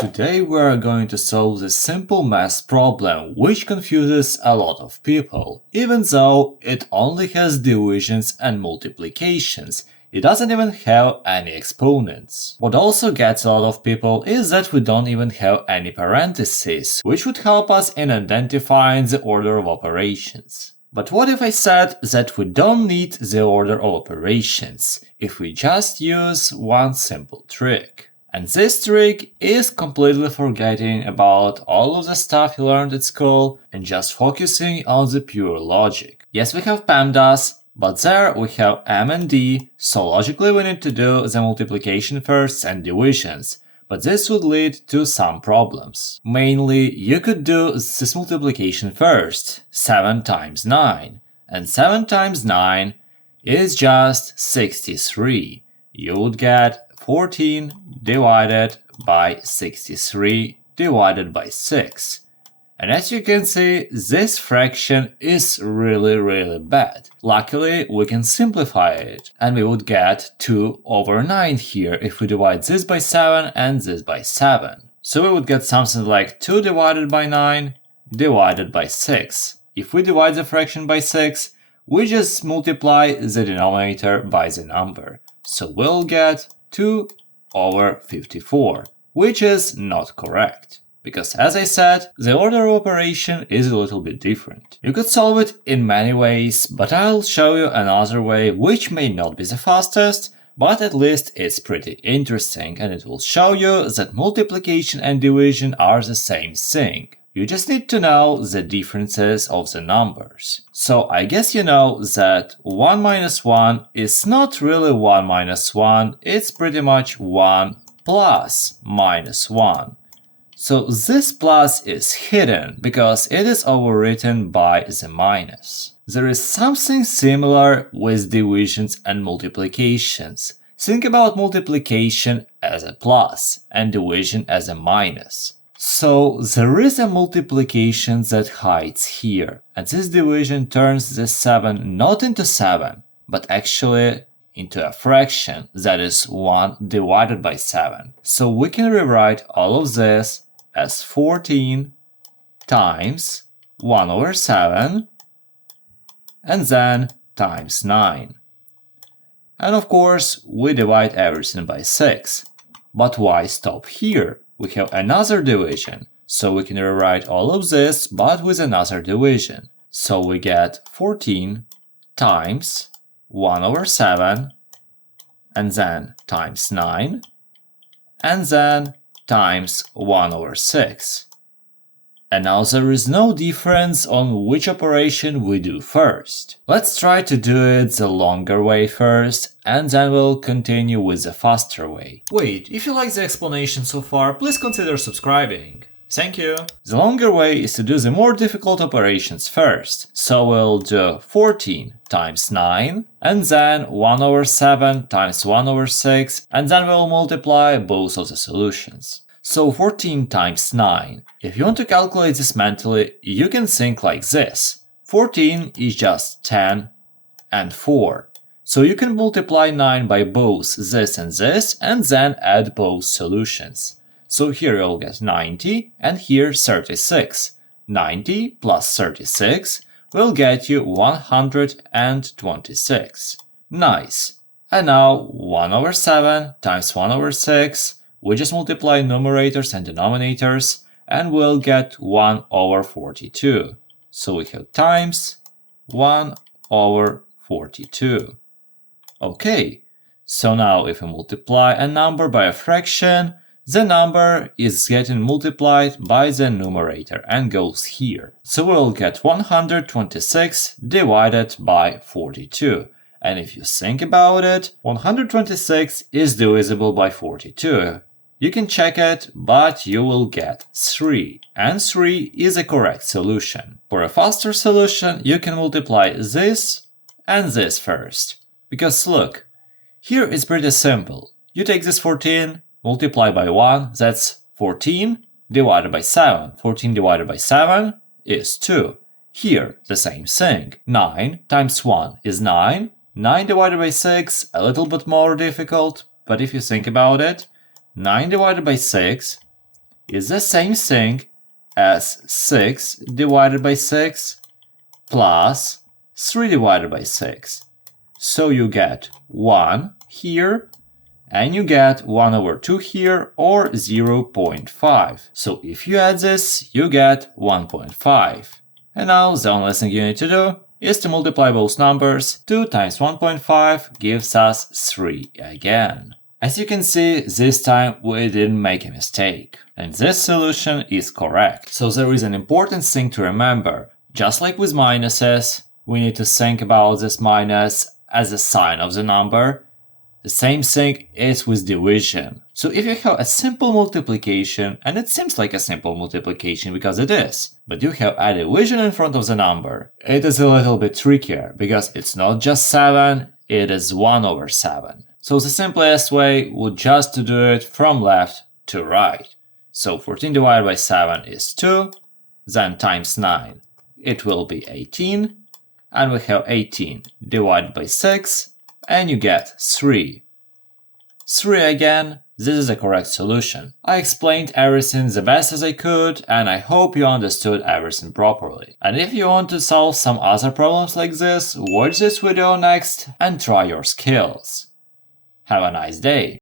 Today we are going to solve this simple math problem which confuses a lot of people. Even though it only has divisions and multiplications, it doesn't even have any exponents. What also gets a lot of people is that we don't even have any parentheses, which would help us in identifying the order of operations. But what if I said that we don't need the order of operations, if we just use one simple trick? And this trick is completely forgetting about all of the stuff you learned at school and just focusing on the pure logic. Yes, we have PEMDAS, but there we have M and D, so logically we need to do the multiplication first and divisions. But this would lead to some problems. Mainly, you could do this multiplication first, 7 times 9. And 7 times 9 is just 63. You would get 14 divided by 63 divided by 6. And as you can see, this fraction is really bad. Luckily, we can simplify it, and we would get 2 over 9 here if we divide this by 7 and this by 7. So we would get something like 2 divided by 9 divided by 6. If we divide the fraction by 6, we just multiply the denominator by the number. So we'll get 2 over 54, which is not correct. Because as I said, the order of operation is a little bit different. You could solve it in many ways, but I'll show you another way which may not be the fastest, but at least it's pretty interesting and it will show you that multiplication and division are the same thing. You just need to know the differences of the numbers. So I guess you know that 1 minus 1 is not really 1 minus 1, it's pretty much 1 plus minus 1. So this plus is hidden because it is overwritten by the minus. There is something similar with divisions and multiplications. Think about multiplication as a plus and division as a minus. So there is a multiplication that hides here, and this division turns the 7 not into 7, but actually into a fraction that is 1 divided by 7. So we can rewrite all of this as 14 times 1 over 7 and then times 9. And of course, we divide everything by 6. But why stop here? We have another division, so we can rewrite all of this but with another division. So we get 14 times 1 over 7 and then times 9 and then times 1 over 6. And now there is no difference on which operation we do first. Let's try to do it the longer way first, and then we'll continue with the faster way. Wait, if you like the explanation so far, please consider subscribing. Thank you. The longer way is to do the more difficult operations first. So we'll do 14 times 9, and then 1 over 7 times 1 over 6, and then we'll multiply both of the solutions. So 14 times 9. If you want to calculate this mentally, you can think like this. 14 is just 10 and 4. So you can multiply 9 by both this and then add both solutions. So here you'll get 90 and here 36. 90 plus 36 will get you 126. Nice. And now 1 over 7 times 1 over 6. We just multiply numerators and denominators and we'll get 1 over 42. So we have times 1 over 42. Okay, so now if we multiply a number by a fraction, the number is getting multiplied by the numerator and goes here. So we'll get 126 divided by 42. And if you think about it, 126 is divisible by 42. You can check it, but you will get 3, and 3 is a correct solution. For a faster solution, you can multiply this and this first. Because look, here it's pretty simple. You take this 14, multiply by 1, that's 14 divided by 7. 14 divided by 7 is 2. Here, the same thing. 9 times 1 is 9. 9 divided by 6, a little bit more difficult, but if you think about it, 9 divided by 6 is the same thing as 6 divided by 6 plus 3 divided by 6. So you get 1 here, and you get 1 over 2 here, or 0.5. So if you add this, you get 1.5. And now the only thing you need to do is to multiply both numbers. 2 times 1.5 gives us 3 again. As you can see, this time we didn't make a mistake. And this solution is correct. So there is an important thing to remember. Just like with minuses, we need to think about this minus as a sign of the number. The same thing is with division. So if you have a simple multiplication, and it seems like a simple multiplication because it is, but you have a division in front of the number, it is a little bit trickier because it's not just 7, it is 1 over 7. So the simplest way would just to do it from left to right. So 14 divided by 7 is 2, then times 9, it will be 18, and we have 18 divided by 6, and you get 3. 3 again, this is the correct solution. I explained everything the best as I could, and I hope you understood everything properly. And if you want to solve some other problems like this, watch this video next and try your skills. Have a nice day!